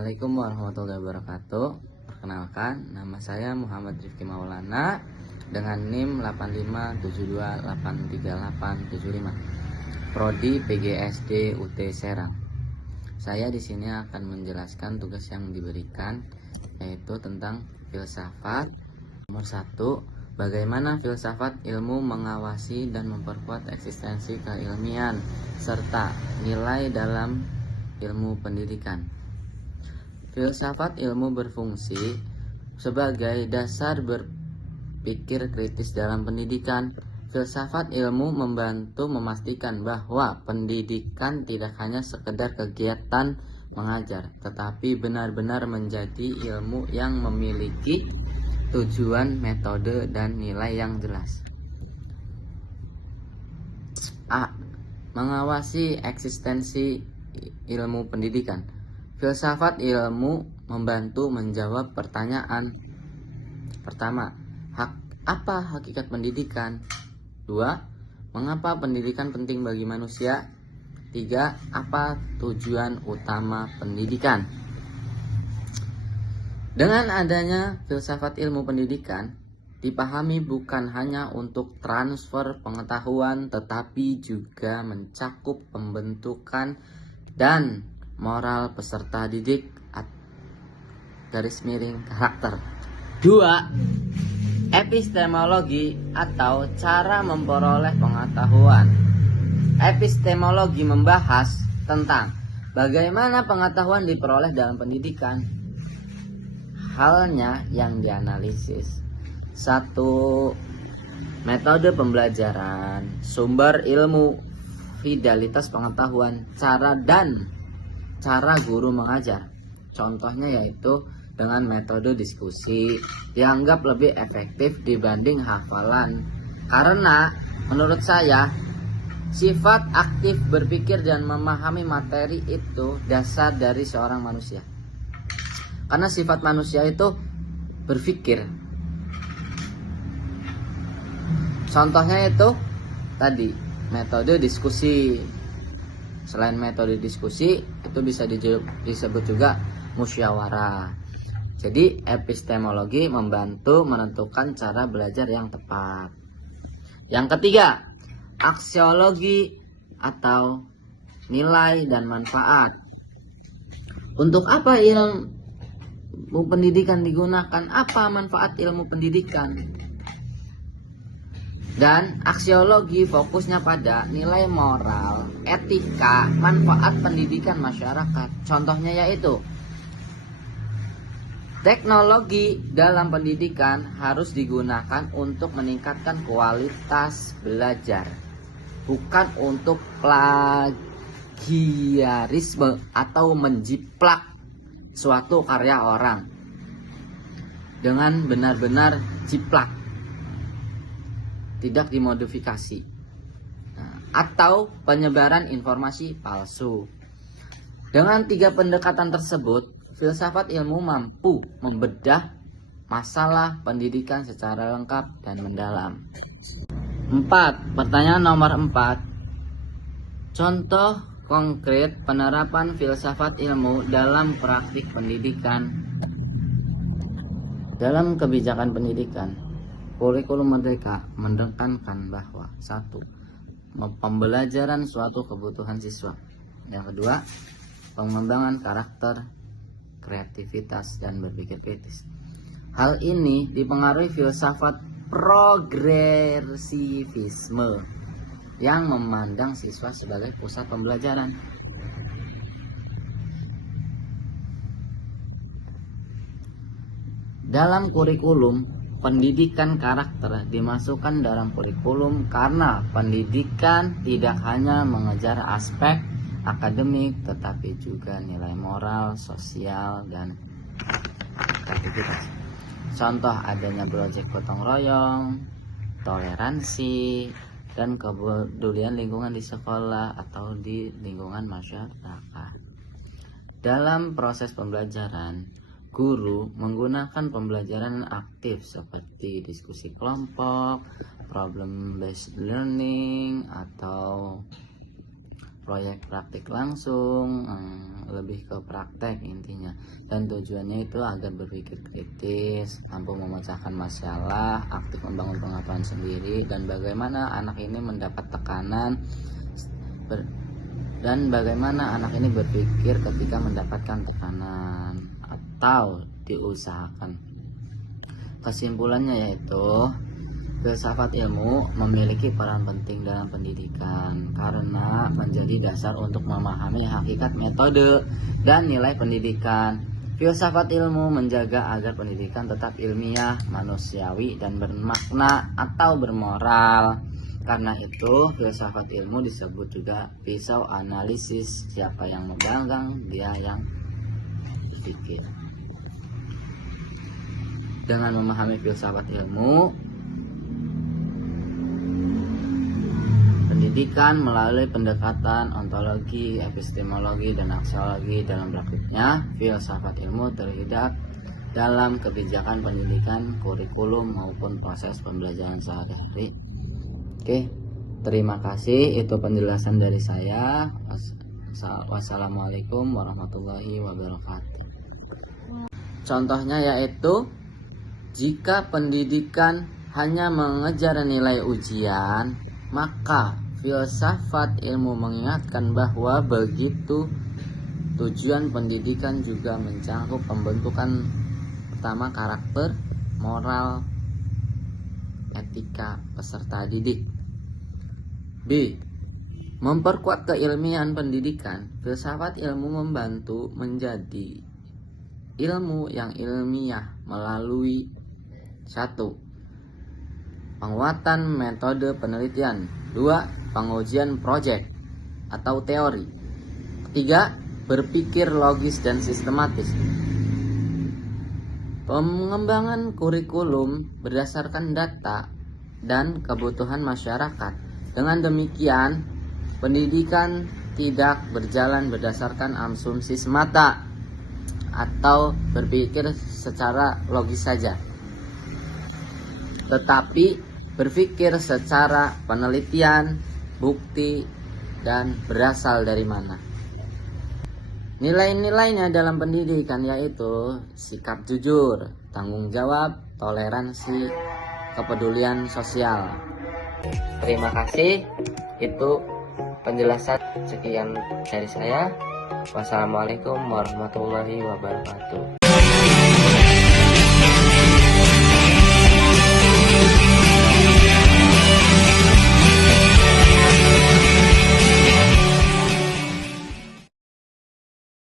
Assalamualaikum warahmatullahi wabarakatuh. Perkenalkan, nama saya Muhammad Rifki Maulana dengan NIM 857283875. Prodi PGSD UT Serang. Saya di sini akan menjelaskan tugas yang diberikan, yaitu tentang filsafat. Nomor 1, bagaimana filsafat ilmu mengawasi dan memperkuat eksistensi keilmian serta nilai dalam ilmu pendidikan. Filsafat ilmu berfungsi sebagai dasar berpikir kritis dalam pendidikan. Filsafat ilmu membantu memastikan bahwa pendidikan tidak hanya sekedar kegiatan mengajar, tetapi benar-benar menjadi ilmu yang memiliki tujuan, metode, dan nilai yang jelas. A. Mengawasi eksistensi ilmu pendidikan. Filsafat ilmu membantu menjawab pertanyaan. Pertama, apa hakikat pendidikan? 2. Mengapa pendidikan penting bagi manusia? 3. Apa tujuan utama pendidikan? Dengan adanya filsafat ilmu pendidikan, dipahami bukan hanya untuk transfer pengetahuan, tetapi juga mencakup pembentukan dan moral peserta didik (karakter). 2. Epistemologi atau cara memperoleh pengetahuan. Epistemologi membahas tentang bagaimana pengetahuan diperoleh dalam pendidikan. Halnya yang dianalisis: 1. Metode pembelajaran, sumber ilmu, fidelitas pengetahuan, cara guru mengajar. Contohnya yaitu dengan metode diskusi, dianggap lebih efektif dibanding hafalan. Karena menurut saya, sifat aktif berpikir dan memahami materi itu dasar dari seorang manusia. Karena sifat manusia itu berpikir. Contohnya itu tadi metode diskusi. Selain metode diskusi, itu bisa disebut juga musyawarah. Jadi epistemologi membantu menentukan cara belajar yang tepat. Yang ketiga, aksiologi atau nilai dan manfaat. Untuk apa ilmu pendidikan digunakan? Apa manfaat ilmu pendidikan? Dan aksiologi fokusnya pada nilai moral, etika, manfaat pendidikan masyarakat. Contohnya yaitu teknologi dalam pendidikan harus digunakan untuk meningkatkan kualitas belajar, bukan untuk plagiarisme atau menjiplak suatu karya orang dengan benar-benar jiplak, tidak dimodifikasi, atau penyebaran informasi palsu. Dengan 3 pendekatan tersebut, filsafat ilmu mampu membedah masalah pendidikan secara lengkap dan mendalam. 4. Pertanyaan nomor 4. Contoh konkret penerapan filsafat ilmu dalam praktik pendidikan. Dalam kebijakan pendidikan, kurikulum Merdeka menekankan bahwa 1. Pembelajaran suatu kebutuhan siswa. Yang kedua, pengembangan karakter, kreativitas, dan berpikir kritis. Hal ini dipengaruhi filsafat progresivisme yang memandang siswa sebagai pusat pembelajaran. Dalam kurikulum, pendidikan karakter dimasukkan dalam kurikulum karena pendidikan tidak hanya mengejar aspek akademik, tetapi juga nilai moral, sosial, dan kreativitas. Contoh adanya proyek gotong royong, toleransi, dan kepedulian lingkungan di sekolah atau di lingkungan masyarakat. Dalam proses pembelajaran, guru menggunakan pembelajaran aktif seperti diskusi kelompok, problem based learning, atau proyek praktik langsung, lebih ke praktek intinya. Dan tujuannya itu agar berpikir kritis, mampu memecahkan masalah, aktif membangun pengetahuan sendiri, dan bagaimana anak ini mendapat tekanan dan bagaimana anak ini berpikir ketika mendapatkan tekanan atau diusahakan. Kesimpulannya yaitu filsafat ilmu memiliki peran penting dalam pendidikan karena menjadi dasar untuk memahami hakikat metode dan nilai pendidikan. Filsafat ilmu menjaga agar pendidikan tetap ilmiah, manusiawi, dan bermakna atau bermoral. Karena itu, filsafat ilmu disebut juga pisau analisis. Siapa yang memegang, dia yang berpikir. Dengan memahami filsafat ilmu, pendidikan melalui pendekatan ontologi, epistemologi, dan aksiologi dalam praktiknya, filsafat ilmu terlibat dalam kebijakan pendidikan, kurikulum, maupun proses pembelajaran sehari-hari. Oke, terima kasih. Itu penjelasan dari saya. Wassalamualaikum warahmatullahi wabarakatuh. Contohnya yaitu, jika pendidikan hanya mengejar nilai ujian, maka filsafat ilmu mengingatkan bahwa begitu tujuan pendidikan juga mencakup pembentukan pertama karakter, moral, etika peserta didik. B. Memperkuat keilmiahan pendidikan. Filsafat ilmu membantu menjadi ilmu yang ilmiah melalui 1. Penguatan metode penelitian. 2. Pengujian proyek atau teori. 3. Berpikir logis dan sistematis. Pengembangan kurikulum berdasarkan data dan kebutuhan masyarakat. Dengan demikian, pendidikan tidak berjalan berdasarkan asumsi semata atau berpikir secara logis saja, tetapi berpikir secara penelitian, bukti, dan berasal dari mana. Nilai-nilainya dalam pendidikan yaitu sikap jujur, tanggung jawab, toleransi, kepedulian sosial. Terima kasih. Itu penjelasan sekian dari saya. Wassalamualaikum warahmatullahi wabarakatuh.